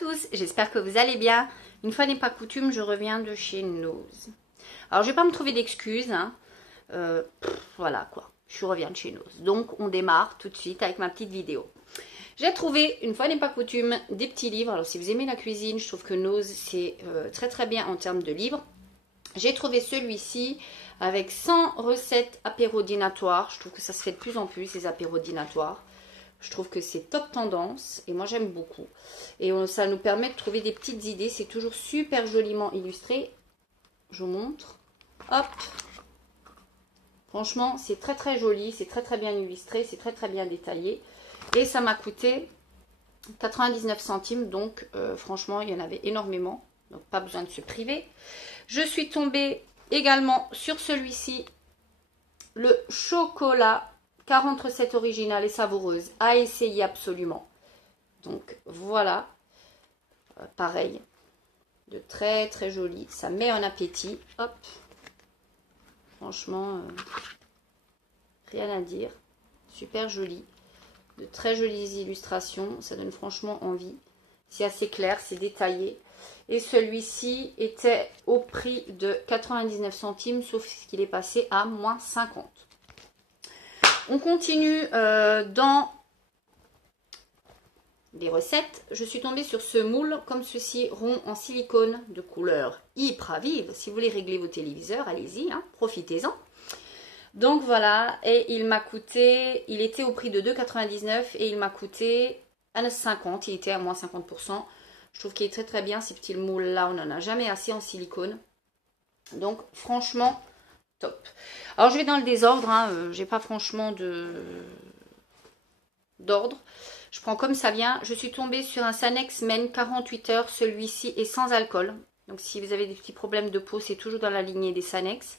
tous, j'espère que vous allez bien. Une fois n'est pas coutume, je reviens de chez Nose. Alors, je vais pas me trouver d'excuses. Hein. Voilà quoi, je reviens de chez Nose. Donc, on démarre tout de suite avec ma petite vidéo. J'ai trouvé, une fois n'est pas coutume, des petits livres. Alors, si vous aimez la cuisine, je trouve que Nose, c'est très très bien en termes de livres. J'ai trouvé celui-ci avec 100 recettes apérodinatoires. Je trouve que ça se fait de plus en plus, les apérodinatoires. Je trouve que c'est top tendance et moi j'aime beaucoup. Et ça nous permet de trouver des petites idées. C'est toujours super joliment illustré. Je vous montre. Hop. Franchement, c'est très très joli. C'est très très bien illustré. C'est très très bien détaillé. Et ça m'a coûté 99 centimes. Donc franchement, il y en avait énormément. Donc pas besoin de se priver. Je suis tombée également sur celui-ci. Le chocolat. 40 recettes originales et savoureuses à essayer absolument. Donc voilà, pareil, de très très joli. Ça met un appétit. Hop, franchement, rien à dire. Super joli, de très jolies illustrations. Ça donne franchement envie. C'est assez clair, c'est détaillé. Et celui-ci était au prix de 99 centimes, sauf qu'il est passé à moins 50. On continue dans les recettes. Je suis tombée sur ce moule comme ceci, rond en silicone de couleur hyper vive. Si vous voulez régler vos téléviseurs, allez-y, hein, profitez-en. Donc voilà, et il m'a coûté, il était au prix de 2,99 et il m'a coûté 1,50. Il était à moins 50%. Je trouve qu'il est très très bien, ces petits moules là, on n'en a jamais assez en silicone. Donc franchement, top. Alors je vais dans le désordre, hein, j'ai pas franchement d'ordre. Je prends comme ça vient. Je suis tombée sur un Sanex Men 48 heures. Celui-ci est sans alcool. Donc si vous avez des petits problèmes de peau, c'est toujours dans la lignée des Sanex.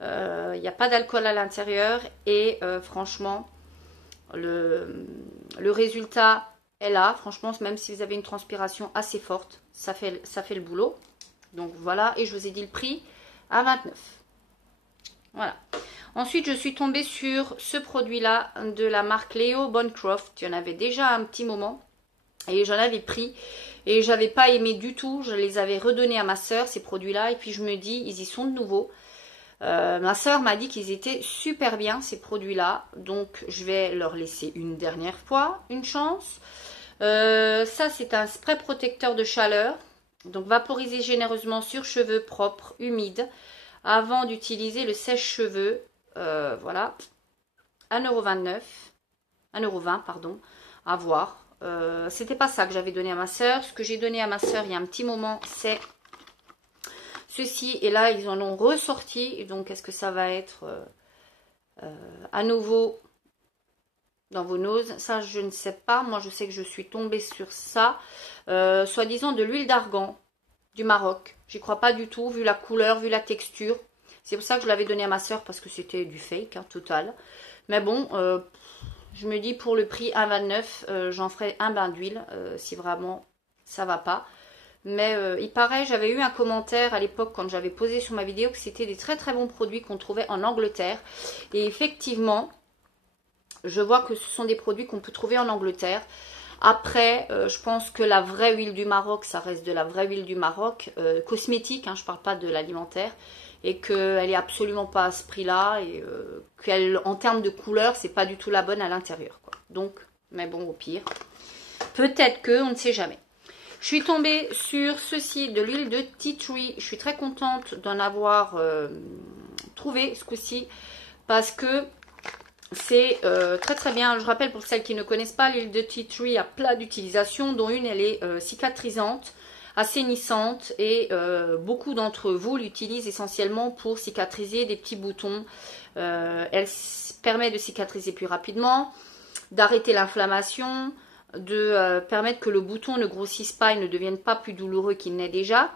Il n'y a pas d'alcool à l'intérieur. Et franchement, le résultat est là. Franchement, même si vous avez une transpiration assez forte, ça fait le boulot. Donc voilà, et je vous ai dit le prix à 29. Voilà. Ensuite, je suis tombée sur ce produit-là de la marque Leo Bancroft. Il y en avait déjà un petit moment et j'en avais pris et j'avais pas aimé du tout. Je les avais redonnés à ma soeur, ces produits-là, et puis je me dis, ils y sont de nouveau. Ma soeur m'a dit qu'ils étaient super bien, ces produits-là. Donc, je vais leur laisser une dernière fois une chance. Ça, c'est un spray protecteur de chaleur. Donc, vaporisé généreusement sur cheveux propres, humides, avant d'utiliser le sèche-cheveux. Voilà, 1,29 €, 1,20 €, pardon, à voir. C'était pas ça que j'avais donné à ma soeur. Ce que j'ai donné à ma soeur il y a un petit moment, c'est ceci. Et là, ils en ont ressorti. Et donc, est-ce que ça va être à nouveau dans vos noses? Ça, je ne sais pas. Moi, je sais que je suis tombée sur ça. Soi-disant de l'huile d'argan du Maroc. J'y crois pas du tout, vu la couleur, vu la texture. C'est pour ça que je l'avais donné à ma soeur, parce que c'était du fake, hein, total. Mais bon, je me dis pour le prix 1,29 €, j'en ferai un bain d'huile, si vraiment ça va pas. Mais il paraît, j'avais eu un commentaire à l'époque quand j'avais posé sur ma vidéo que c'était des très très bons produits qu'on trouvait en Angleterre. Et effectivement, je vois que ce sont des produits qu'on peut trouver en Angleterre. Après, je pense que la vraie huile du Maroc, ça reste de la vraie huile du Maroc, cosmétique, hein, je ne parle pas de l'alimentaire, et qu'elle n'est absolument pas à ce prix-là, et qu'elle, en termes de couleur, c'est pas du tout la bonne à l'intérieur, quoi. Donc, mais bon, au pire, peut-être que, on ne sait jamais. Je suis tombée sur ceci, de l'huile de tea tree. Je suis très contente d'en avoir trouvé ce coup-ci, parce que c'est très très bien. Je rappelle pour celles qui ne connaissent pas, l'huile de tea tree a plein d'utilisations, dont une elle est cicatrisante, assainissante, et beaucoup d'entre vous l'utilisent essentiellement pour cicatriser des petits boutons. Elle permet de cicatriser plus rapidement, d'arrêter l'inflammation, de permettre que le bouton ne grossisse pas et ne devienne pas plus douloureux qu'il n'est déjà,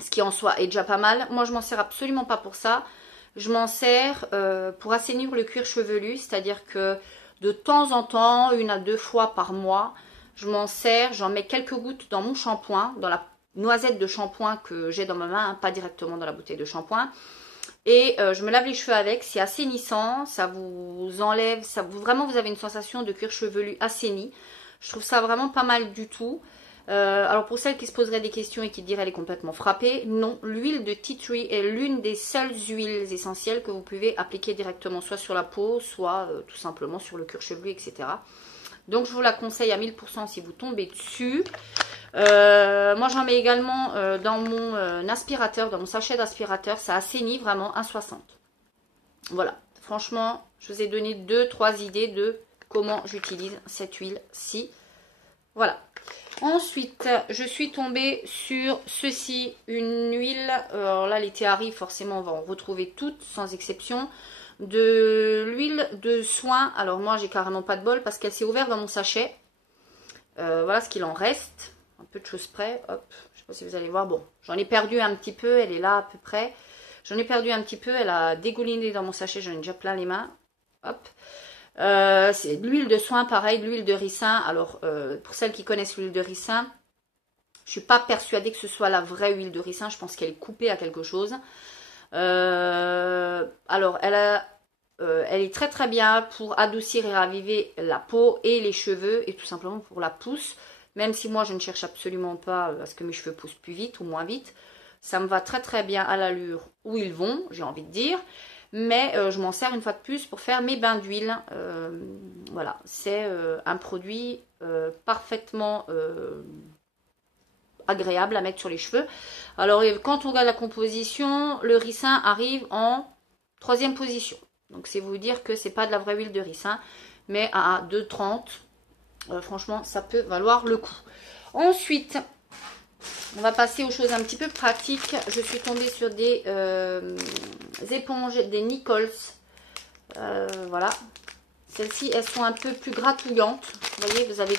ce qui en soi est déjà pas mal. Moi je m'en sers absolument pas pour ça. Je m'en sers pour assainir le cuir chevelu, c'est-à-dire que de temps en temps, 1 à 2 fois par mois, je m'en sers, j'en mets quelques gouttes dans mon shampoing, dans la noisette de shampoing que j'ai dans ma main, hein, pas directement dans la bouteille de shampoing. Et je me lave les cheveux avec, c'est assainissant, ça vous enlève, vraiment vous avez une sensation de cuir chevelu assaini. Je trouve ça vraiment pas mal du tout. Alors pour celles qui se poseraient des questions et qui diraient elle est complètement frappée, non, l'huile de tea tree est l'une des seules huiles essentielles que vous pouvez appliquer directement soit sur la peau, soit tout simplement sur le cuir chevelu, etc. Donc je vous la conseille à 1000% si vous tombez dessus. Moi j'en mets également dans mon aspirateur, dans mon sachet d'aspirateur, ça assainit vraiment 1,60. Voilà, franchement je vous ai donné 2-3 idées de comment j'utilise cette huile-ci. Voilà. Ensuite, je suis tombée sur ceci, une huile, alors là l'été arrive, forcément on va en retrouver toutes, sans exception, de l'huile de soin. Alors moi j'ai carrément pas de bol parce qu'elle s'est ouverte dans mon sachet. Voilà ce qu'il en reste, un peu de choses près, hop, je sais pas si vous allez voir, bon, j'en ai perdu un petit peu, elle est là à peu près. J'en ai perdu un petit peu, elle a dégouliné dans mon sachet, j'en ai déjà plein les mains, hop. C'est de l'huile de soin, pareil, de l'huile de ricin. Alors, pour celles qui connaissent l'huile de ricin, je ne suis pas persuadée que ce soit la vraie huile de ricin. Je pense qu'elle est coupée à quelque chose. Alors, elle est très très bien pour adoucir et raviver la peau et les cheveux et tout simplement pour la pousse. Même si moi, je ne cherche absolument pas à ce que mes cheveux poussent plus vite ou moins vite. Ça me va très très bien à l'allure où ils vont, j'ai envie de dire. Mais je m'en sers une fois de plus pour faire mes bains d'huile. Voilà, c'est un produit parfaitement agréable à mettre sur les cheveux. Alors, quand on regarde la composition, le ricin arrive en 3e position. Donc, c'est vous dire que c'est pas de la vraie huile de ricin, mais à 2,30. Franchement, ça peut valoir le coup. Ensuite, on va passer aux choses un petit peu pratiques. Je suis tombée sur des éponges, des Nichols. Voilà. Celles-ci, elles sont un peu plus gratouillantes. Vous voyez, vous avez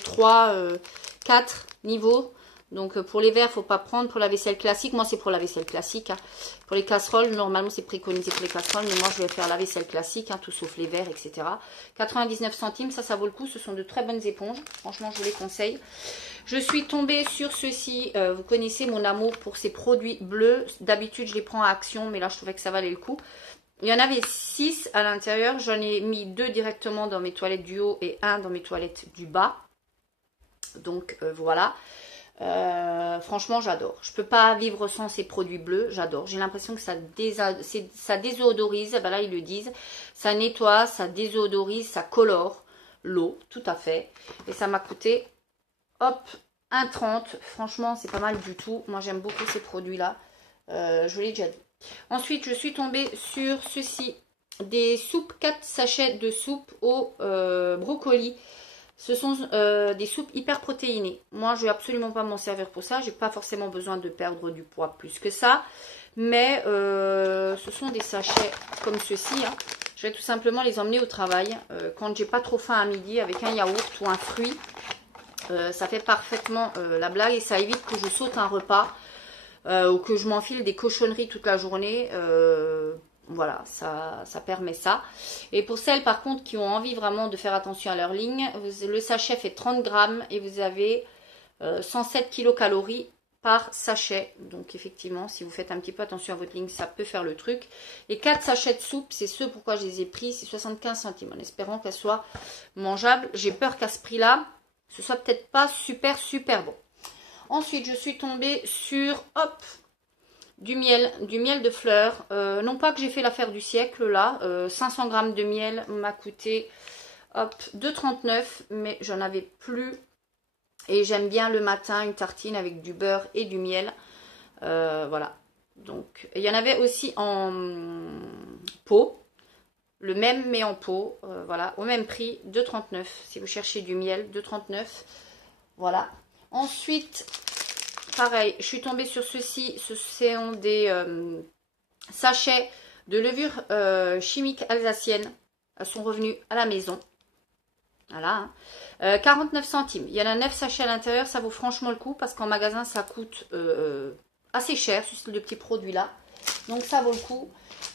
4 niveaux. Donc pour les verres, il ne faut pas prendre. Pour la vaisselle classique, moi c'est pour la vaisselle classique. Hein. Pour les casseroles, normalement c'est préconisé pour les casseroles. Mais moi je vais faire la vaisselle classique, hein, tout sauf les verres, etc. 99 centimes, ça vaut le coup. Ce sont de très bonnes éponges. Franchement, je vous les conseille. Je suis tombée sur ceci. Vous connaissez mon amour pour ces produits bleus. D'habitude, je les prends à Action, mais là, je trouvais que ça valait le coup. Il y en avait 6 à l'intérieur. J'en ai mis 2 directement dans mes toilettes du haut et 1 dans mes toilettes du bas. Donc, voilà. Franchement, j'adore. Je peux pas vivre sans ces produits bleus. J'adore. J'ai l'impression que ça désodorise. Ben là, ils le disent. Ça nettoie, ça désodorise, ça colore l'eau. Tout à fait. Et ça m'a coûté... Hop, 1,30. Franchement, c'est pas mal du tout. Moi, j'aime beaucoup ces produits-là. Je vous l'ai déjà dit. Ensuite, je suis tombée sur ceci. Des soupes, 4 sachets de soupe au brocoli. Ce sont des soupes hyper protéinées. Moi, je ne vais absolument pas m'en servir pour ça. Je n'ai pas forcément besoin de perdre du poids plus que ça. Mais ce sont des sachets comme ceci. Hein. Je vais tout simplement les emmener au travail. Quand j'ai pas trop faim à midi avec un yaourt ou un fruit. Ça fait parfaitement la blague et ça évite que je saute un repas ou que je m'enfile des cochonneries toute la journée. Voilà, ça permet ça. Et pour celles par contre qui ont envie vraiment de faire attention à leur ligne, le sachet fait 30 grammes et vous avez 107 kilocalories par sachet. Donc effectivement, si vous faites un petit peu attention à votre ligne, ça peut faire le truc. Et 4 sachets de soupe, c'est ce pourquoi je les ai pris, c'est 75 centimes en espérant qu'elles soient mangeables. J'ai peur qu'à ce prix-là, ce soit peut-être pas super bon. Ensuite, je suis tombée sur, hop, du miel de fleurs. Non pas que j'ai fait l'affaire du siècle là. 500 grammes de miel m'a coûté, hop, 2,39. Mais j'en avais plus. Et j'aime bien le matin une tartine avec du beurre et du miel. Voilà. Donc, il y en avait aussi en pot. Le même mais en pot, voilà, au même prix, 2,39. Si vous cherchez du miel, 2,39. Voilà. Ensuite, pareil, je suis tombée sur ceci. Ce sont des sachets de levure chimique alsacienne. Elles sont revenues à la maison. Voilà. 49 centimes. Il y en a 9 sachets à l'intérieur. Ça vaut franchement le coup parce qu'en magasin, ça coûte assez cher, ce style de petits produits-là. Donc, ça vaut le coup.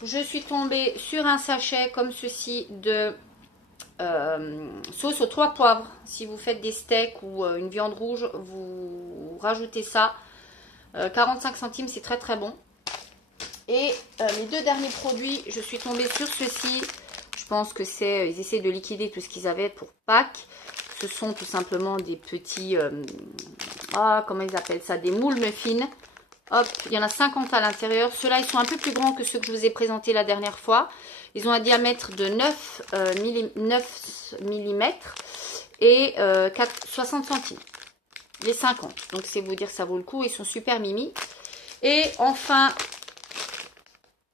Je suis tombée sur un sachet comme ceci de sauce aux 3 poivres. Si vous faites des steaks ou une viande rouge, vous rajoutez ça. 45 centimes, c'est très très bon. Et les 2 derniers produits, je suis tombée sur ceci. Je pense que c'est, ils essaient de liquider tout ce qu'ils avaient pour Pâques. Ce sont tout simplement des petits comment ils appellent ça, des moules muffins. Hop, il y en a 50 à l'intérieur. Ceux-là, ils sont un peu plus grands que ceux que je vous ai présentés la dernière fois. Ils ont un diamètre de 9 mm et 60 centimes. Les 50. Donc, c'est vous dire, ça vaut le coup. Ils sont super mimi. Et enfin,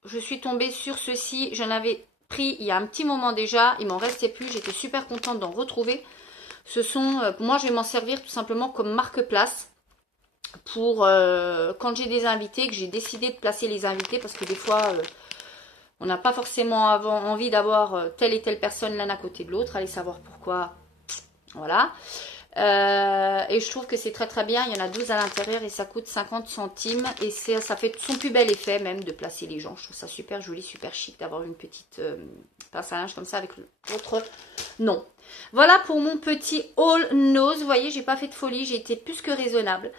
je suis tombée sur ceci. J'en avais pris il y a un petit moment déjà. Il m'en restait plus. J'étais super contente d'en retrouver. Ce sont, moi, je vais m'en servir tout simplement comme marque-place. Pour quand j'ai des invités, que j'ai décidé de placer les invités, parce que des fois on n'a pas forcément envie d'avoir telle et telle personne l'un à côté de l'autre, allez savoir pourquoi, voilà. Et je trouve que c'est très très bien, il y en a 12 à l'intérieur et ça coûte 50 centimes et ça fait son plus bel effet même de placer les gens. Je trouve ça super joli, super chic d'avoir une petite pince à linge comme ça avec votre nom. Voilà pour mon petit haul nose, vous voyez, j'ai pas fait de folie, j'ai été plus que raisonnable.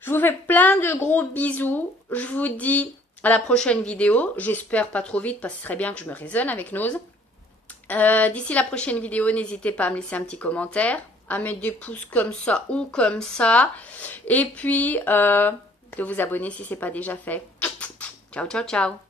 Je vous fais plein de gros bisous. Je vous dis à la prochaine vidéo. J'espère pas trop vite parce que ce serait bien que je me raisonne avec Nose. D'ici la prochaine vidéo, n'hésitez pas à me laisser un petit commentaire, à mettre des pouces comme ça ou comme ça. Et puis, de vous abonner si ce n'est pas déjà fait. Ciao, ciao, ciao.